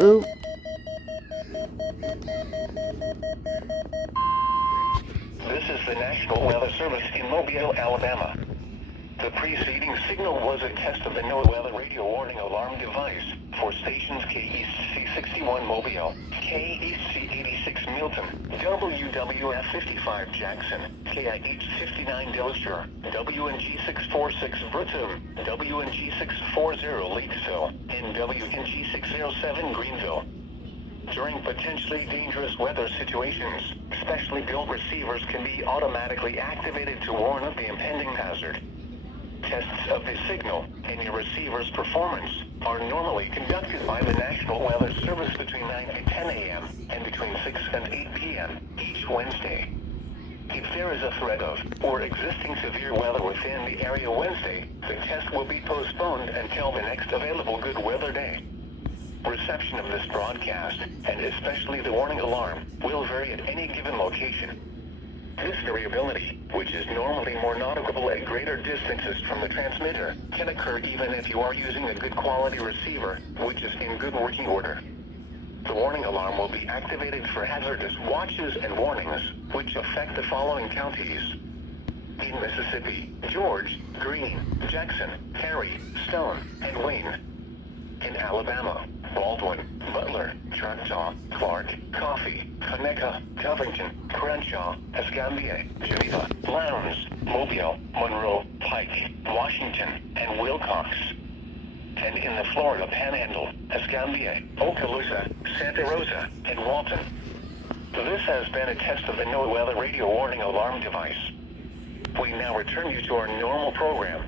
Ooh. This is the National Weather Service in Mobile, Alabama. The preceding signal was a test of the NOAA weather radio warning alarm device for stations KEC61 Mobile, KEC86 Milton, WWF55 Jackson, KIH59 Dillinger, WNG646 Brigham, WNG640 Leakesville, and WNG607 Greenville. During potentially dangerous weather situations, specially built receivers can be automatically activated to warn of the impending hazard. Tests of the signal and your receiver's performance are normally conducted by the National Weather Service between 9 and 10 a.m. and between 6 and 8 p.m. each Wednesday. If there is a threat of or existing severe weather within the area Wednesday, the test will be postponed until the next available good weather day. Reception of this broadcast, and especially the warning alarm, will vary at any given location. This variability, which is normally more noticeable at greater distances from the transmitter, can occur even if you are using a good quality receiver, which is in good working order. The warning alarm will be activated for hazardous watches and warnings, which affect the following counties: in Mississippi, George, Greene, Jackson, Perry, Stone, and Wayne. In Alabama, Baldwin, Butler, Choctaw, Clark, Coffee, Conecuh, Covington, Crenshaw, Escambia, Geneva, Lowndes, Mobile, Monroe, Pike, Washington, and Wilcox. And in the Florida Panhandle, Escambia, Okaloosa, Santa Rosa, and Walton. This has been a test of the NOAA weather radio warning alarm device. We now return you to our normal program.